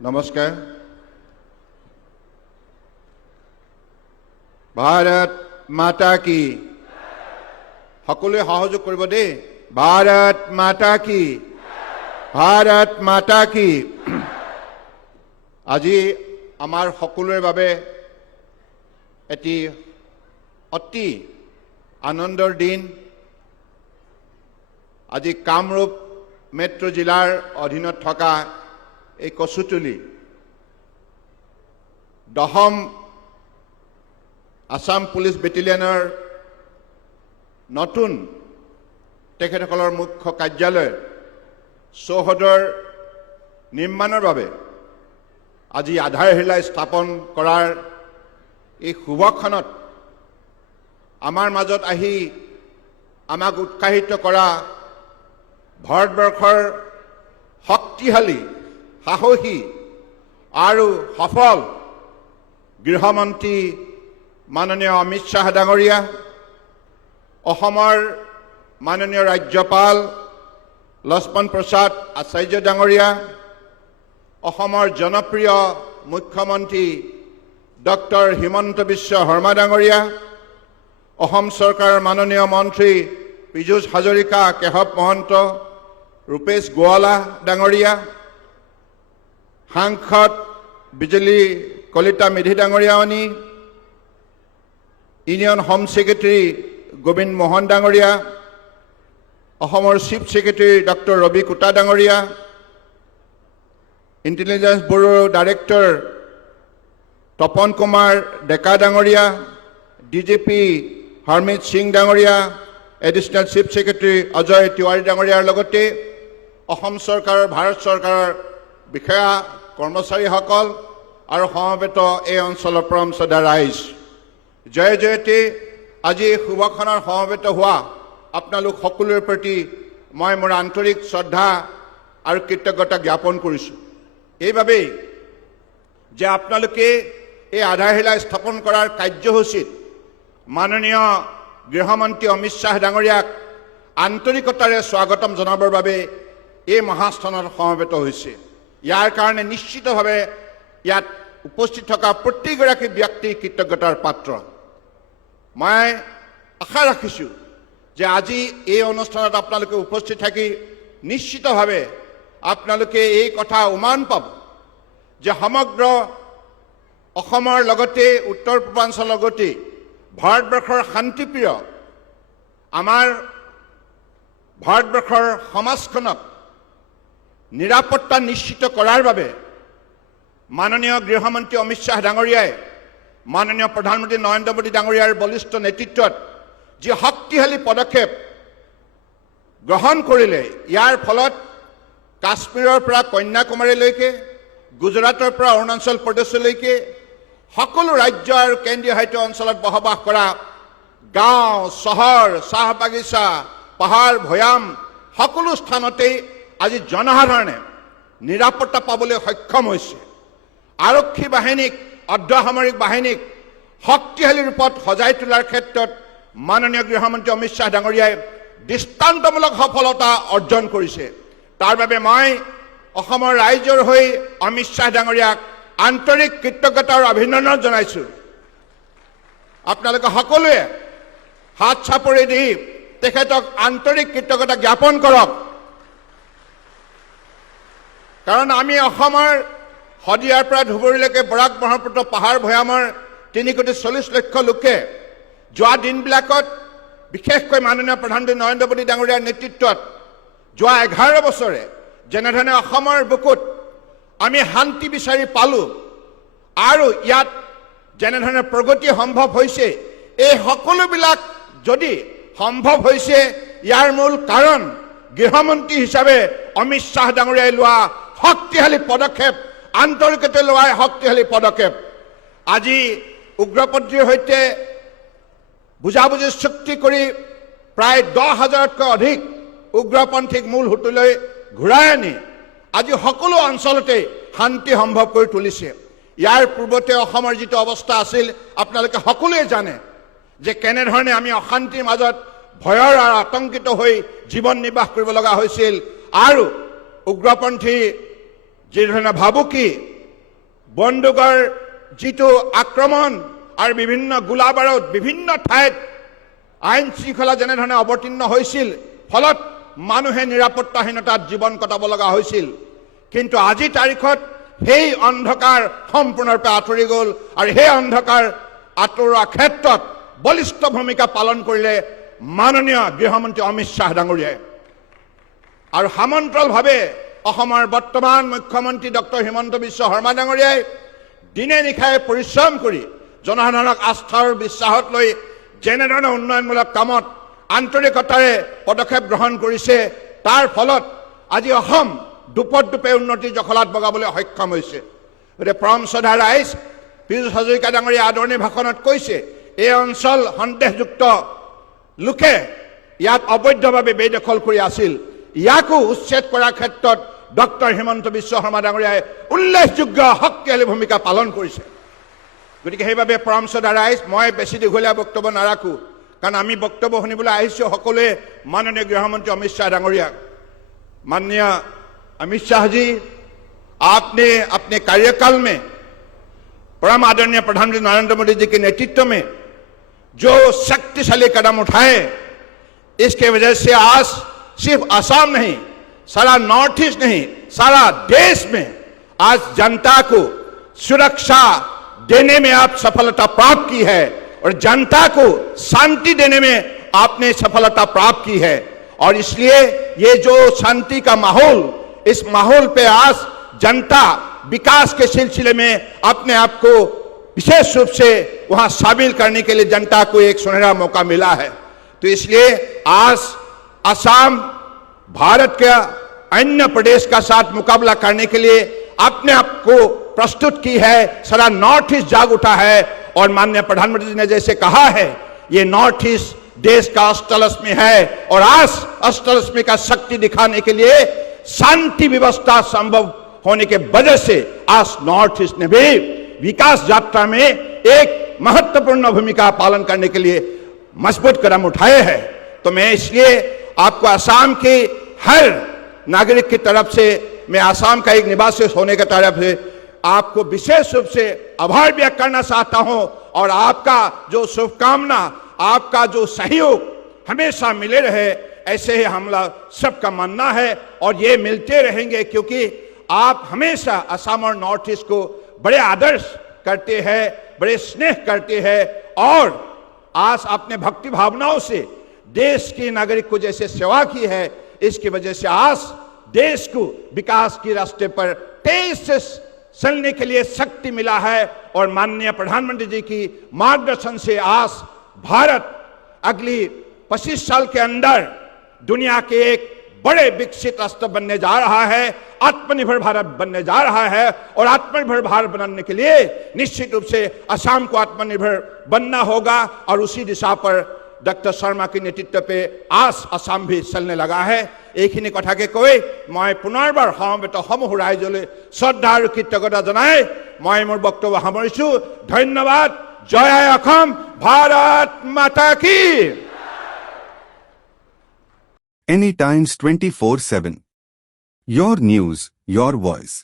নমস্কাৰ। ভাৰত মাতা কি, সকলোৱে সহযোগ কৰিব দেই। ভাৰত মাতা কি, ভাৰত মাতা কি। আজি আমাৰ সকলোৰে বাবে এটি অতি আনন্দৰ দিন। আজি কামৰূপ মেট্ৰ' জিলাৰ অধীনত থকা এই কচুতলি 10ম আসাম পুলিচ বেটেলিয়নৰ নতুন তেখেতসকলৰ মুখ্য কাৰ্যালয় চৌহদৰ নিৰ্মাণৰ বাবে আজি আধাৰশিলা স্থাপন কৰাৰ এই শুভক্ষণত আমাৰ মাজত আহি আমাক উৎসাহিত কৰা ভাৰতবৰ্ষৰ শক্তিশালী, সাহসী আৰু সফল গৃহমন্ত্ৰী মাননীয় অমিত শ্বাহ ডাঙৰীয়া, অসমৰ মাননীয় ৰাজ্যপাল লক্ষ্মণ প্ৰসাদ আচাৰ্য ডাঙৰীয়া, অসমৰ জনপ্ৰিয় মুখ্যমন্ত্ৰী ডক্টৰ হিমন্ত বিশ্ব শৰ্মা ডাঙৰীয়া, অসম চৰকাৰৰ মাননীয় মন্ত্ৰী পীযুষ হাজৰিকা, কেশৱ মহন্ত, ৰূপেশ গোৱালা ডাঙৰীয়া, সাংসদ বিজলী কলিতা মেধি ডাঙৰীয়ানী, union home secretary Govind Mohan ডাঙৰীয়া, অসমৰ chief secretary doctor Ravi Kota ডাঙৰীয়া, ইণ্টেলিজেন্স ব্যুৰোৰ ডাইৰেক্টৰ তপন কুমাৰ ডেকা ডাঙৰীয়া, ডিজিপি হৰমিত সিং ডাঙৰীয়া, additional chief secretary Ajay Tiwari ডাঙৰীয়াৰ লগতে অসম চৰকাৰৰ, ভাৰত চৰকাৰৰ বিষয়া কৰ্মচাৰীসকল আৰু সমবেত এই অঞ্চলৰ পৰম শ্ৰদ্ধা ৰাইজ, জয় জয়তে। আজি এই শুভক্ষণৰ সমবেত হোৱা আপোনালোক সকলোৰে প্ৰতি মই মোৰ আন্তৰিক শ্ৰদ্ধা আৰু কৃতজ্ঞতা জ্ঞাপন কৰিছোঁ। এইবাবেই যে আপোনালোকে এই আধাৰশিলা স্থাপন কৰাৰ কাৰ্যসূচীত মাননীয় গৃহমন্ত্ৰী অমিত শ্বাহ ডাঙৰীয়াক আন্তৰিকতাৰে স্বাগতম জনাবৰ বাবে এই মহাস্থানত সমবেত হৈছে। ইয়াৰ কাৰণে নিশ্চিতভাৱে ইয়াত উপস্থিত থকা প্ৰতিগৰাকী ব্যক্তি কৃতজ্ঞতাৰ পাত্ৰ। মই আশা ৰাখিছোঁ যে আজি এই অনুষ্ঠানত আপোনালোকে উপস্থিত থাকি নিশ্চিতভাৱে আপোনালোকে এই কথা উমান পাব যে সমগ্ৰ অসমৰ লগতে উত্তৰ পূৰ্বাঞ্চলৰ লগতে ভাৰতবৰ্ষৰ শান্তিপ্ৰিয় আমাৰ ভাৰতবৰ্ষৰ সমাজখনক নিৰাপত্তা নিশ্চিত কৰাৰ বাবে মাননীয় গৃহমন্ত্ৰী অমিত শ্বাহ ডাঙৰীয়াই মাননীয় প্ৰধানমন্ত্ৰী নৰেন্দ্ৰ মোদী ডাঙৰীয়াৰ বলিষ্ঠ নেতৃত্বত যি শক্তিশালী পদক্ষেপ গ্ৰহণ কৰিলে, ইয়াৰ ফলত কাশ্মীৰৰ পৰা কন্যাকুমাৰীলৈকে, গুজৰাটৰ পৰা অৰুণাচল প্ৰদেশলৈকে সকলো ৰাজ্য আৰু কেন্দ্ৰীয় শাসিত অঞ্চলত বসবাস কৰা গাঁও, চহৰ, চাহ বাগিচা, পাহাৰ, ভৈয়াম সকলো স্থানতেই আজি জনসাধাৰণে নিৰাপত্তা পাবলৈ সক্ষম হৈছে। আৰক্ষী বাহিনীক, অৰ্ধসামৰিক বাহিনীক শক্তিশালী ৰূপত সজাই তোলাৰ ক্ষেত্ৰত মাননীয় গৃহমন্ত্ৰী অমিত শ্বাহ ডাঙৰীয়াই দৃষ্টান্তমূলক সফলতা অৰ্জন কৰিছে। তাৰ বাবে মই অসমৰ ৰাইজৰ হৈ অমিত শ্বাহ ডাঙৰীয়াক আন্তৰিক কৃতজ্ঞতা আৰু অভিনন্দন জনাইছোঁ। আপোনালোকে সকলোৱে হাত চাপৰি দি তেখেতক আন্তৰিক কৃতজ্ঞতা জ্ঞাপন কৰক। কাৰণ আমি অসমৰ শদিয়াৰ পৰা ধুবুৰীলৈকে বৰাক ব্ৰহ্মপুত্ৰ পাহাৰ ভৈয়ামৰ 3,40,00,000 লোকে যোৱা দিনবিলাকত বিশেষকৈ মাননীয় প্ৰধানমন্ত্ৰী নৰেন্দ্ৰ মোদী ডাঙৰীয়াৰ নেতৃত্বত যোৱা 11 বছৰে যেনেধৰণে অসমৰ বুকুত আমি শান্তি বিচাৰি পালোঁ আৰু ইয়াত যেনেধৰণে প্ৰগতি সম্ভৱ হৈছে, এই সকলোবিলাক যদি সম্ভৱ হৈছে ইয়াৰ মূল কাৰণ গৃহমন্ত্ৰী হিচাপে অমিত শ্বাহ ডাঙৰীয়াই লোৱা শক্তিশালী পদক্ষেপ, আন্তৰিকতে লোৱা শক্তিশালী পদক্ষেপ। আজি উগ্ৰপন্থীৰ সৈতে বুজাবুজি চুক্তি কৰি প্ৰায় 10,000তকৈ অধিক উগ্ৰপন্থীক মূল সুঁতিলৈ ঘূৰাই আনি আজি সকলো অঞ্চলতে শান্তি সম্ভৱ কৰি তুলিছে। ইয়াৰ পূৰ্বতে অসমৰ যিটো অৱস্থা আছিল আপোনালোকে সকলোৱে জানে যে কেনেধৰণে আমি অশান্তিৰ মাজত ভয়ৰ আৰু আতংকিত হৈ জীৱন নিৰ্বাহ কৰিব লগা হৈছিল আৰু উগ্ৰপন্থী যি ধৰণে ভাবুকি বন্দুকৰ যিটো আক্ৰমণ আৰু বিভিন্ন গোলাবাৰুদ বিভিন্ন ঠাইত আইন শৃংখলা যেনেধৰণে অৱতীৰ্ণ হৈছিল, ফলত মানুহে নিৰাপত্তাহীনতাত জীৱন কটাব লগা হৈছিল। কিন্তু আজি তাৰিখত সেই অন্ধকাৰ সম্পূৰ্ণৰূপে আঁতৰি গ'ল আৰু সেই অন্ধকাৰ আঁতৰোৱাৰ ক্ষেত্ৰত বলিষ্ঠ ভূমিকা পালন কৰিলে মাননীয় গৃহমন্ত্ৰী অমিত শ্বাহ ডাঙৰীয়াই। আৰু সমান্তৰালভাৱে অসমৰ বৰ্তমান মুখ্যমন্ত্ৰী ডক্টৰ হিমন্ত বিশ্ব শৰ্মা ডাঙৰীয়াই দিনে নিশাই পৰিশ্ৰম কৰি জনসাধাৰণক আস্থাৰ বিশ্বাসত লৈ যেনেধৰণে উন্নয়নমূলক কামত আন্তৰিকতাৰে পদক্ষেপ গ্ৰহণ কৰিছে, তাৰ ফলত আজি অসম দুপে উন্নতিৰ জখলাত বগাবলৈ সক্ষম হৈছে। গতিকে পৰম শ্ৰদ্ধা ৰাইজ পীযুষ হাজৰিকা ডাঙৰীয়া আদৰণি ভাষণত কৈছে, এই অঞ্চল সন্দেহযুক্ত লোকে ইয়াত অবৈধভাৱে বেদখল কৰি আছিল, ইয়াকো উচ্ছেদ কৰাৰ ক্ষেত্ৰত ডক্টৰ হিমন্ত বিশ্ব শৰ্মা ডাঙৰীয়াই উল্লেখযোগ্য শক্তিশালী ভূমিকা পালন কৰিছে। গতিকে সেইবাবে পৰম শ্ৰদ্ধা ৰাইজ, মই বেছি দীঘলীয়া বক্তব্য নাৰাখোঁ, কাৰণ আমি বক্তব্য শুনিবলৈ আহিছোঁ সকলোৱে মাননীয় গৃহমন্ত্ৰী অমিত শ্বাহ ডাঙৰীয়াক। माननीय अमित शाह जी, आपने अपने कार्यकाल में परम आदरणीय प्रधानमंत्री नरेंद्र मोदी जी के नेतृत्व में जो शक्तिशाली कदम उठाए, इसके वजह से आज सिर्फ असम नहीं, सारा नॉर्थ ईस्ट नहीं, सारा देश में आज जनता को सुरक्षा देने में आप सफलता प्राप्त की है और जनता को शांति देने में आपने सफलता प्राप्त की है। और इसलिए ये जो शांति का माहौल, इस माहौल पे आज जनता विकास के सिलसिले में अपने आप को विशेष रूप से वहां शामिल करने के लिए जनता को एक सुनहरा मौका मिला है। तो इसलिए आज असम भारत के अन्य प्रदेश का साथ मुकाबला करने के लिए अपने आप को प्रस्तुत की है। सारा नॉर्थ ईस्ट जाग उठा है और माननीय प्रधानमंत्री जी ने जैसे कहा है, ये नॉर्थ ईस्ट देश का अष्टलक्ष्मी है और आज अष्टलक्ष्मी का शक्ति दिखाने के लिए शांति व्यवस्था संभव होने के वजह से आज नॉर्थ ईस्ट ने भी विकास यात्रा में एक महत्वपूर्ण भूमिका पालन करने के लिए मजबूत कदम उठाए हैं। तो मैं इसलिए आपको असम के हर नागरिक की तरफ से, मैं असम का एक निवासी होने की तरफ से आपको विशेष रूप से आभार व्यक्त करना चाहता हूं और आपका जो शुभकामना, आपका जो सहयोग हमेशा मिले रहे, ऐसे ही हम लोग सबका मानना है और ये मिलते रहेंगे, क्योंकि आप हमेशा असम और नॉर्थ ईस्ट को बड़े आदर्श करते हैं, बड़े स्नेह करते हैं और आज आपने भक्ति भावनाओं से देश के नागरिक को जैसे सेवा की है, इसकी वजह से आज देश को विकास के रास्ते पर तेज से चलने के लिए शक्ति मिला है। और माननीय प्रधानमंत्री जी की मार्गदर्शन से आज भारत अगली 25 साल के अंदर दुनिया के एक बड़े विकसित राष्ट्र बनने जा रहा है, आत्मनिर्भर भारत बनने जा रहा है। और आत्मनिर्भर भारत बनने के लिए निश्चित रूप से असम को आत्मनिर्भर बनना होगा और उसी दिशा पर डॉक्टर शर्मा के नेतृत्व पे आज असम भी चलने लगा है। এইখিনি কথাকে কৈ মই পুনৰবাৰ সমবেত সমূহ ৰাইজলৈ শ্ৰদ্ধা আৰু কৃতজ্ঞতা জনাই মই মোৰ বক্তব্য সামৰিছো। ধন্যবাদ। জয় আই অসম, ভাৰত মাতা কি। Anytimes 24/7. Your news, your voice.